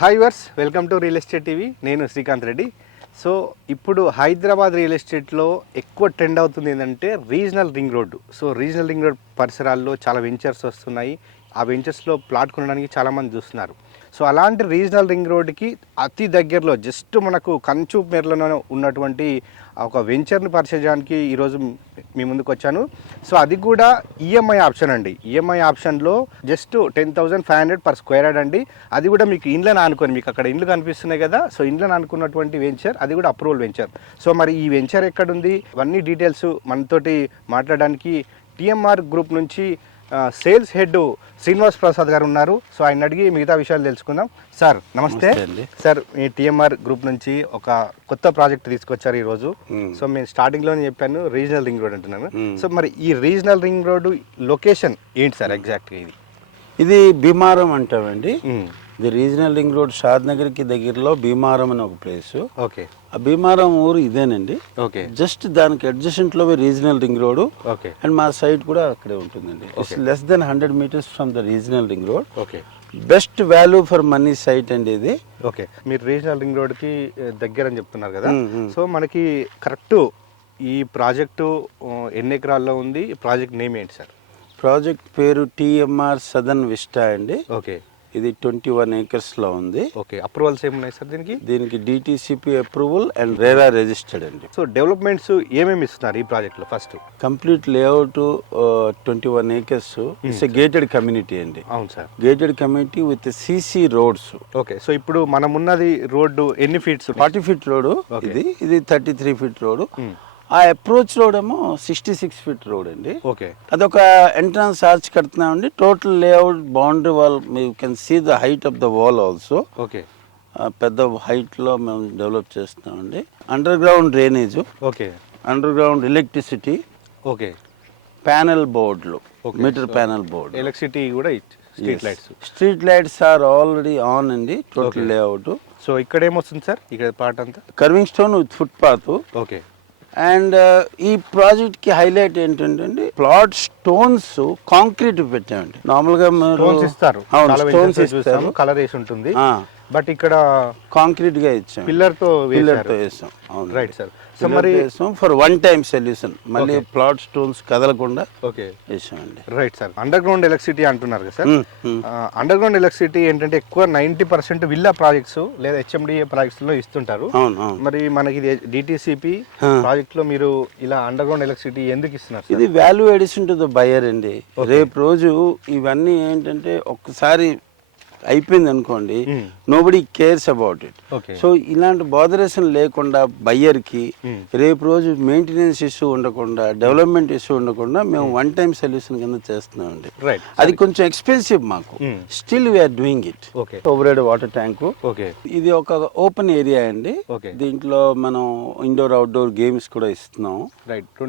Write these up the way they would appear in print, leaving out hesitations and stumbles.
Hi viewers, welcome to real estate TV. నేను Srikanth Reddy. So ఇప్పుడు Hyderabad real ఎస్టేట్లో ఎక్కువ ట్రెండ్ అవుతుంది ఏంటంటే regional ring road. So regional ring road పరిసరాల్లో చాలా వెంచర్స్ వస్తున్నాయి. ఆ వెంచర్స్లో ప్లాట్ కొనడానికి చాలామంది చూస్తున్నారు. సో అలాంటి రీజనల్ రింగ్ రోడ్డుకి అతి దగ్గరలో జస్ట్ మనకు కంచు మేరలోనే ఉన్నటువంటి ఒక వెంచర్ని పరిచయానికి ఈరోజు మీ ముందుకు వచ్చాను. సో అది కూడా ఈఎంఐ ఆప్షన్ అండి. ఈఎంఐ ఆప్షన్లో జస్ట్ 10,500 పర్ స్క్వేర్ యార్డ్ అండి. అది కూడా మీకు ఇండ్లను ఆనుకొని, మీకు అక్కడ ఇండ్లు కనిపిస్తున్నాయి కదా, సో ఇండ్లను ఆనుకున్నటువంటి వెంచర్, అది కూడా అప్రూవల్ వెంచర్. సో మరి ఈ వెంచర్ ఎక్కడుంది, ఇవన్నీ డీటెయిల్స్ మనతోటి మాట్లాడడానికి టీఎంఆర్ గ్రూప్ నుంచి సేల్స్ హెడ్ శ్రీనివాస్ ప్రసాద్ గారు ఉన్నారు. సో ఆయన అడిగి మిగతా విషయాలు తెలుసుకుందాం. సార్ నమస్తే. సార్ మీ టీఎంఆర్ గ్రూప్ నుంచి ఒక కొత్త ప్రాజెక్ట్ తీసుకొచ్చారు ఈరోజు. సో నేను స్టార్టింగ్లోనే చెప్పాను రీజనల్ రింగ్ రోడ్ అంటున్నాను. సో మరి ఈ రీజనల్ రింగ్ రోడ్ లొకేషన్ ఏంటి సార్ ఎగ్జాక్ట్గా? ఇది భీమారం అంటామండి. ఇది రీజనల్ రింగ్ రోడ్ షాద్ నగర్కి దగ్గరలో భీమారం అని ఒక ప్లేస్. ఓకే. ఆ భీమారం ఊరు ఇదేనండి. ఓకే. జస్ట్ దానికి అడ్జసెంట్ లో regional ring road. Okay. And మా సైట్ కూడా అక్కడే ఉంటుందండి. It's less than 100 meters from the regional ring road. Okay. Best value for money site అండి ఇది. ఓకే. మీరు రీజనల్ రింగ్ రోడ్ కి దగ్గర అని చెప్తున్నారు కదా. సో మనకి కరెక్ట్ ఈ ప్రాజెక్టు ఎన్ని ఎకరాల్లో ఉంది? ప్రాజెక్ట్ నేమ్ ఏంటి సార్? ప్రాజెక్ట్ పేరు టీఎంఆర్ సదర్న్ విస్టా అండి. ఓకే. ఇది 21 acres లో ఉంది. ఓకే. అప్రూవల్స్ ఏమున్నాయి సార్ దీనికి? దీనికి DTCP approval and RERA registered అండి. సో డెవలప్మెంట్స్ ఏమేమి ఇస్తున్నారు ఈ ప్రాజెక్ట్ లో? First complete layout 21 acres. It's gated community అండి. అవును sir. Gated community with CC roads. Okay. So ఇప్పుడు మనం ఉన్నది రోడ్డు ఎన్ని ఫీట్స్? 40 feet road. ఇది 33 feet రోడ్. ఆ అప్రోచ్ రోడ్ ఏమో 66 feet రోడ్ అండి. ఓకే. అదొక ఎంట్రన్స్ ఆర్చ్ కడుతున్నామండి. Total layout boundary wall you can see the height of the wall also. Okay. పెద్ద హైట్ లో మేము డెవలప్ చేస్తున్నామండి. Underground drainage. Okay. Underground electricity. Okay. Panel బోర్డులు, meter panel board, electricity కూడా, street lights. Street lights are already on అండి. Total layout. So ఇక్కడ ఏమొస్తుంది sir? ఇక్కడ పార్ట్ అంతా carving stone with foot path. Okay. And ఈ project కి highlight ఏంటంటే ప్లాట్ స్టోన్స్ కాంక్రీట్ పెట్టామండి. నార్మల్ గా ఇస్తారు, కలర్ వేసి ఉంటుంది, బట్ ఇక్కడ కాంక్రీట్ గా ఇచ్చాం. పిల్లర్ తో వేసాం. Right sir. సో మరి ఫర్ వన్ టైం సొల్యూషన్, మళ్ళీ ప్లాట్ స్టోన్స్ కదలకుండా ఓకే వేసామండి. Right sir. Underground electricity అంటున్నారు కదా సార్. అండర్ గ్రౌండ్ ఎలక్ట్రిసిటీ ఏంటంటే ఎక్కువ 90% విల్లా ప్రాజెక్ట్స్ లేదా హెచ్ఎండిఏ ప్రాజెక్ట్స్ లో ఇస్తుంటారు. మరి మనకి డిటిసిపి ప్రాజెక్ట్ లో మీరు ఇలా అండర్ గ్రౌండ్ ఎలక్ట్రిసిటీ ఎందుకు ఇస్తున్నారు? ఇది value addition to the buyer అండి. రేపు రోజు ఇవన్నీ ఏంటంటే ఒక్కసారి అయిపోయింది అనుకోండి, nobody cares about it. So ఇలాంటి బోదరేషన్ లేకుండా బయ్యర్ కి రేపు రోజు మెయింటెనెన్స్ ఇష్యూ ఉండకుండా, డెవలప్మెంట్ ఇష్యూ ఉండకుండా మేము వన్ టైం సొల్యూషన్ కింద చేస్తున్నామండి. అది కొంచెం ఎక్స్పెన్సివ్ మాకు, still we're doing it. Over water tank. ఇది ఒక ఓపెన్ ఏరియా అండి. దీంట్లో మనం ఇండోర్ అవుట్డోర్ గేమ్స్ కూడా ఇస్తున్నాం.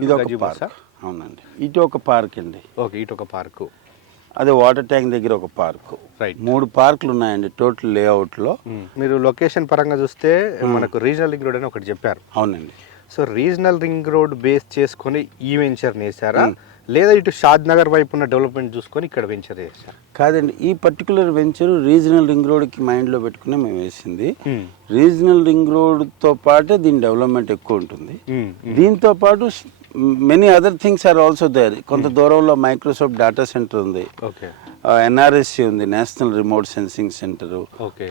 ఇది ఒక పార్క్. అవునండి. ఇటు ఒక పార్క్ అండి. ఇటు ఒక పార్క్. అదే వాటర్ ట్యాంక్ దగ్గర ఒక పార్క్. 3 పార్కులు ఉన్నాయండి టోటల్ లేఅవుట్ లో. మీరు లొకేషన్ పరంగా చూస్తే మనకు రీజనల్ రింగ్ రోడ్ అని ఒకటి చెప్పారు. అవునండి. So regional ring road base చేసుకొని ఈ వెంచర్ వేసారా, లేదా ఇటు షాద్ నగర్ వైపు ఉన్న డెవలప్మెంట్ చూసుకొని ఇక్కడ వెంచర్ వేసారా? కాదండి, ఈ particular venture regional ring road కి మైండ్ లో పెట్టుకుని మేము వేసింది. రీజనల్ రింగ్ రోడ్ తో పాటే దీని డెవలప్మెంట్ ఎక్కువ ఉంటుంది. దీంతో పాటు many other things are also there. కొంత దూరంలో మైక్రోసాఫ్ట్ డేటా సెంటర్ ఉంది, ఎన్ఆర్ఎస్సి ఉంది, national remote sensing centre,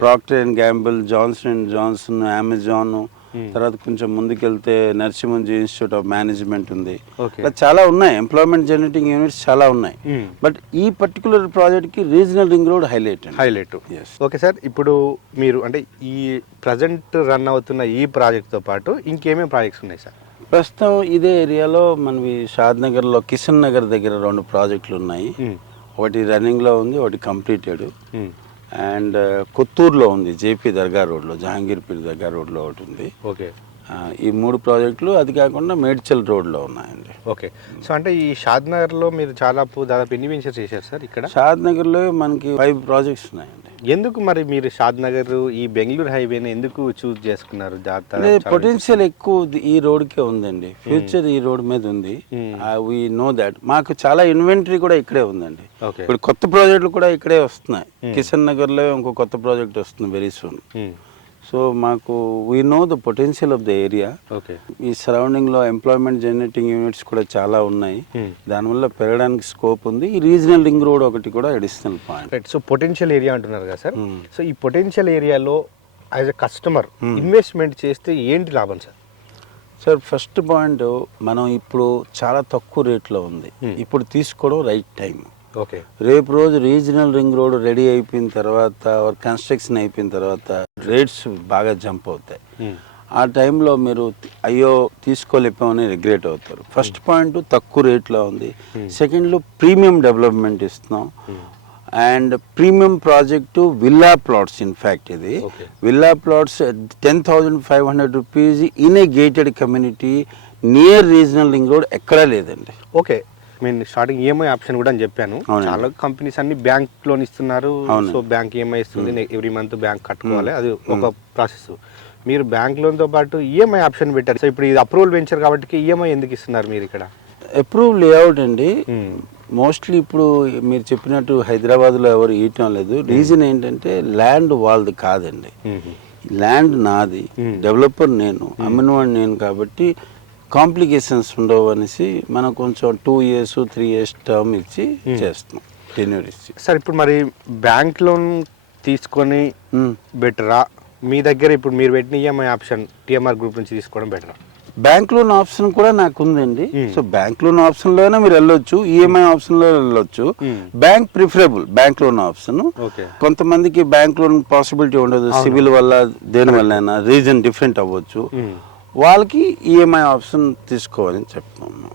Procter and Gamble, Johnson and Johnson, Amazon, తర్వాత కొంచెం ముందుకెళ్తే నరసింహంజీ ఇన్స్టిట్యూట్ ఆఫ్ మేనేజ్మెంట్ ఉంది. చాలా ఉన్నాయి, ఎంప్లాయ్మెంట్ జనరేటింగ్ యూనిట్స్ చాలా ఉన్నాయి. బట్ ఈ పర్టికులర్ ప్రాజెక్ట్ కి regional ring road highlight. Okay sir. ఇప్పుడు మీరు అంటే ఈ ప్రజెంట్ రన్ అవుతున్న ఈ ప్రాజెక్ట్ తో పాటు ఇంకేమేమి ప్రాజెక్ట్స్ ఉన్నాయి సార్? ప్రస్తుతం ఇదే ఏరియాలో మనవి షాద్ నగర్ లో కిషన్ నగర్ దగ్గర 2 ప్రాజెక్టులు ఉన్నాయి. ఒకటి రన్నింగ్ లో ఉంది, ఒకటి కంప్లీటెడ్. అండ్ కొత్తూరులో ఉంది, జేపీ దర్గా రోడ్ లో, జహాంగీర్ పీర్ దర్గా రోడ్ లో ఒకటి ఉంది. ఓకే. ఈ 3 ప్రాజెక్టులు, అది కాకుండా మేడ్చల్ రోడ్ లో ఉన్నాయండి. ఓకే. సో అంటే ఈ షాద్ నగర్ లో మీరు దాదాపు ఎన్ని వెంచర్స్ చేశారు సార్? ఇక్కడ షాద్ నగర్ లో మనకి 5 ప్రాజెక్ట్స్ ఉన్నాయండి. ఎందుకు మరి మీరు షాద్నగర్ ఈ బెంగళూరు హైవేని ఎందుకు చూస్ చేసుకున్నారు? పొటెన్షియల్ ఎక్కువ ఈ రోడ్కే ఉందండి, ఫ్యూచర్ ఈ రోడ్ మీద ఉంది. We know that. మాకు చాలా ఇన్వెంటరీ కూడా ఇక్కడే ఉందండి. ఇప్పుడు కొత్త ప్రాజెక్టులు కూడా ఇక్కడే వస్తున్నాయి. కిషన్ నగర్ లో ఇంకో కొత్త ప్రాజెక్ట్ వస్తుంది వెరీ సూన్. సో మాకు we know the potential of the area. ఈ సరౌండింగ్ లో ఎంప్లాయ్మెంట్ జనరేటింగ్ యూనిట్స్ కూడా చాలా ఉన్నాయి. దానివల్ల పెరగడానికి స్కోప్ ఉంది. ఈ రీజనల్ రింగ్ రోడ్ ఒకటి కూడా additional point. So potential area అంటున్నారు కదా సార్. సో ఈ పొటెన్షియల్ ఏరియాలో యాజ్ ఎ కస్టమర్ ఇన్వెస్ట్మెంట్ చేస్తే ఏంటి లాభం సార్? సార్ ఫస్ట్ పాయింట్, మనం ఇప్పుడు చాలా తక్కువ రేట్లో ఉంది. ఇప్పుడు తీసుకోవడం రైట్ టైం. రేపు రోజు రీజనల్ రింగ్ రోడ్ రెడీ అయిపోయిన తర్వాత కన్స్ట్రక్షన్ అయిపోయిన తర్వాత రేట్స్ బాగా జంప్ అవుతాయి. ఆ టైంలో మీరు అయ్యో తీసుకోలేపామని రిగ్రెట్ అవుతారు. ఫస్ట్ పాయింట్ తక్కువ రేట్లో ఉంది. సెకండ్లో ప్రీమియం డెవలప్మెంట్ ఇస్తున్నాం. And premium project villa plots. In fact ఇది villa plots 10,500 rupees in a gated community near regional ring road ఎక్కడా లేదండి. ఓకే, నేను స్టార్టింగ్ ఈఎంఐ ఆప్షన్ కూడా అని చెప్పాను. చాలా కంపెనీస్ అన్ని బ్యాంక్ లోన్ ఇస్తున్నారు. సో బ్యాంక్ ఈఎంఐ ఇస్తుంది, ఎవ్రీ మంత్ బ్యాంక్ కట్టుకోవాలి, అది ఒక ప్రాసెస్. మీరు బ్యాంక్ లోన్ తో పాటు ఈఎంఐ ఆప్షన్ పెట్టారు. సో ఇప్పుడు ఇది అప్రూవల్ వెంచర్ కాబట్టి ఈఎంఐ ఎందుకు ఇస్తున్నారు మీరు ఇక్కడ? అప్రూవ్ లేఅవుట్ అండి. మోస్ట్లీ ఇప్పుడు మీరు చెప్పినట్టు హైదరాబాద్లో ఎవరు ఇవ్వటం లేదు. రీజన్ ఏంటంటే ల్యాండ్ వాళ్ళది కాదండి, ల్యాండ్ నాది, డెవలపర్ నేను, అమ్మినవాడు నేను. కాబట్టి కాంప్లికేషన్స్ ఉండవు అనేసి మనం కొంచెం 2 years 3 years టర్మ్ ఇచ్చి చేస్తున్నాం, టెన్యూర్ ఇచ్చి. సార్ ఇప్పుడు మరి బ్యాంక్ లోన్ తీసుకొని బెటరా, మీ దగ్గర ఇప్పుడు మీరు పెట్టిన ఈఎంఐ ఆప్షన్ టిఎంఆర్ గ్రూప్ నుంచి తీసుకోవడం బెటరా? బ్యాంక్ లోన్ ఆప్షన్ కూడా నాకు ఉందండి. సో బ్యాంక్ లోన్ ఆప్షన్ లోనే మీరు వెళ్ళొచ్చు, ఈఎంఐ ఆప్షన్ లో వెళ్ళొచ్చు. Bank preferable, bank loan option. కొంతమందికి బ్యాంక్ లోన్ పాసిబిలిటీ ఉండదు, సివిల్ వల్ల దేని వల్ల రీజన్ డిఫరెంట్ అవ్వచ్చు. వాళ్ళకి ఈఎంఐ ఆప్షన్ తీసుకోవాలని చెప్తున్నాము.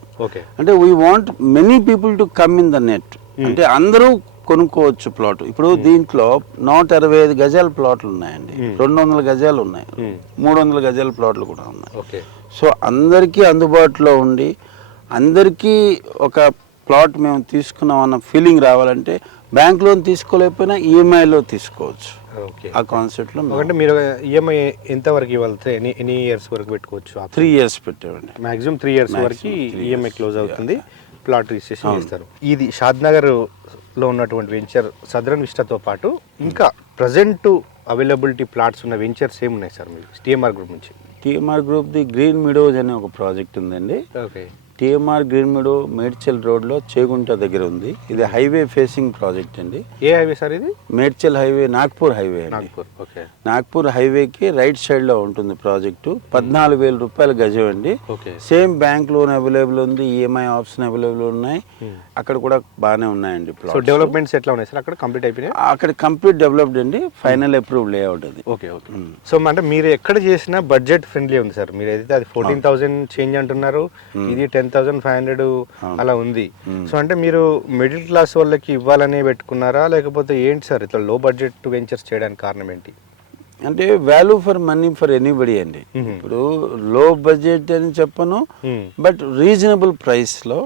అంటే we want many people to come in the net. అంటే అందరూ కొనుక్కోవచ్చు ప్లాట్. ఇప్పుడు దీంట్లో 165 గజాల ప్లాట్లు ఉన్నాయండి, 200 గజాలు ఉన్నాయి, 300 గజాల ప్లాట్లు కూడా ఉన్నాయి. సో అందరికీ అందుబాటులో ఉండి అందరికీ ఒక ప్లాట్ మేము తీసుకున్నాం అన్న ఫీలింగ్ రావాలంటే బ్యాంక్ లోన్ తీసుకోలేకపోయినా ఈఎంఐలో తీసుకోవచ్చు. ఆ కాన్సెప్ట్ లో అంటే మీరు ఈఎంఐ ఎంత వరకు ఇవ్వాలి? ఎన్ని ఇయర్స్ వరకు పెట్టుకోవచ్చు? 3 years పెట్టామండి. మాక్సిమం 3 years వరకు ఈఎంఐ క్లోజ్ అవుతుంది, ప్లాట్ రిజిస్ట్రేషన్ చేస్తారు. ఇది షాద్నగర్ లో ఉన్నటువంటి వెంచర్ సదరన్ విస్టాతో పాటు ఇంకా ప్రజెంట్ అవైలబిలిటీ ప్లాట్స్ ఉన్న వెంచర్స్ ఏమున్నాయి సార్ మీరు టిఎంఆర్ గ్రూప్ నుంచి? TMR group the green meadows అనే ఒక ప్రాజెక్ట్ ఉందండి. TMR green meadow Medchal road లో చేగుంట దగ్గర ఉంది. ఇది హైవే ఫేసింగ్ ప్రాజెక్ట్ అండి. ఏ హైవే సార్ ఇది? మేడ్చల్ హైవే, నాగ్పూర్ హైవే అండి. నాగ్పూర్ హైవేకి రైట్ సైడ్ లో ఉంటుంది ప్రాజెక్టు. 14,000 రూపాయల గజం అండి. సేమ్ బ్యాంక్ లోన్ అవైలబుల్ ఉంది, ఈఎంఐ ఆప్షన్ అవైలబుల్ ఉన్నాయి. అక్కడ కూడా బాగానే ఉన్నాయండి. డెవలప్మెంట్స్ ఎట్లా ఉన్నాయి సార్? అక్కడ కంప్లీట్ అయిపోయినాయి? అక్కడ కంప్లీట్ డెవలప్డ్ అండి, ఫైనల్ అప్రూవ్ లేఅవుట్ అది. సో అంటే మీరు ఎక్కడ చేసినా బడ్జెట్ ఫ్రెండ్లీ ఉంది సార్. మీరు ఏదైతే అది 14,000 చేంజ్ అంటున్నారు, ఇది 10,500 అలా ఉంది. సో అంటే మీరు మిడిల్ క్లాస్ వాళ్ళకి ఇవ్వాలనే పెట్టుకున్నారా, లేకపోతే ఏంటి సార్ ఇట్లా లో బడ్జెట్ వెంచర్స్ చేయడానికి కారణం ఏంటి? అంటే value for money for anybody అండి. ఇప్పుడు లో బడ్జెట్ అని చెప్పను, బట్ రీజనబుల్ ప్రైస్ లో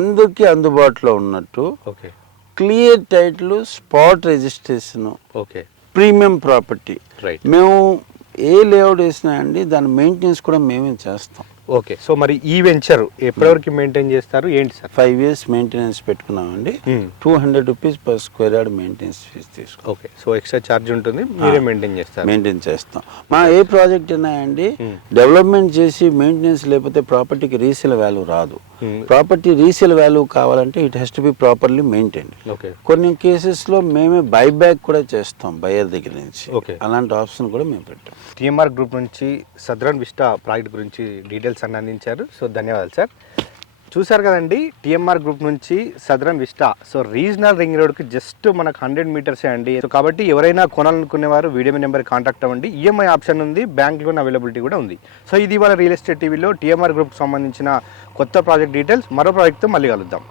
అందరికి అందుబాటులో ఉన్నట్టు, clear title, spot registration, premium property. మేము ఏ లేఅవుట్ వేసినా అండి దాని మెయింటెనెన్స్ కూడా మేమే చేస్తాం. ఓకే, సో మరి ఈ వెంచర్ ఎప్పటివరకు మెయింటైన్ చేస్తారు ఏంటి సార్? 5 years మెయింటెనెన్స్ పెట్టుకున్నామండి. 200 rupees per square yard maintenance fees తీసుకుంటాం. ఓకే, సో ఎక్స్ట్రా ఛార్జ్ ఉంటుంది, మీరే మెయింటైన్ చేస్తారు? మెయింటైన్ చేస్తాం. మా ఏ ప్రాజెక్ట్ అయినా అండి డెవలప్మెంట్ చేసి మెయింటెనెన్స్ లేకపోతే ప్రాపర్టీకి రీసేల్ వాల్యూ రాదు. ప్రాపర్టీ రీసేల్ వాల్యూ కావాలంటే it has to be properly maintain. కొన్ని కేసెస్ లో మేమే బైబ్యాక్ కూడా చేస్తాం బయర్ దగ్గర నుంచి. అలాంటి ఆప్షన్ కూడా మేము పెట్టాం. టిఎంఆర్ గ్రూప్ నుంచి సదరన్ విస్టా ప్రాజెక్ట్ గురించి డీటెయిల్స్ అన్ని అందించారు. సో ధన్యవాదాలు సార్. చూసారు కదండి, టిఎంఆర్ గ్రూప్ నుంచి southern vista. So regional ring రోడ్కి జస్ట్ మనకు 100 మీటర్సే అండి. సో కాబట్టి ఎవరైనా కొనాలనుకునేవారు వీడియో నెంబర్ కాంటాక్ట్ అవ్వండి. ఈఎంఐ ఆప్షన్ ఉంది, బ్యాంక్ లోన్ అవైలబిలిటీ కూడా ఉంది. సో ఇది ఇవాళ రియల్ ఎస్టేట్ టీవీలో టిఎంఆర్ గ్రూప్కి సంబంధించిన కొత్త ప్రాజెక్ట్ డీటెయిల్స్. మరో ప్రాజెక్ట్తో మళ్ళీ కలుద్దాం.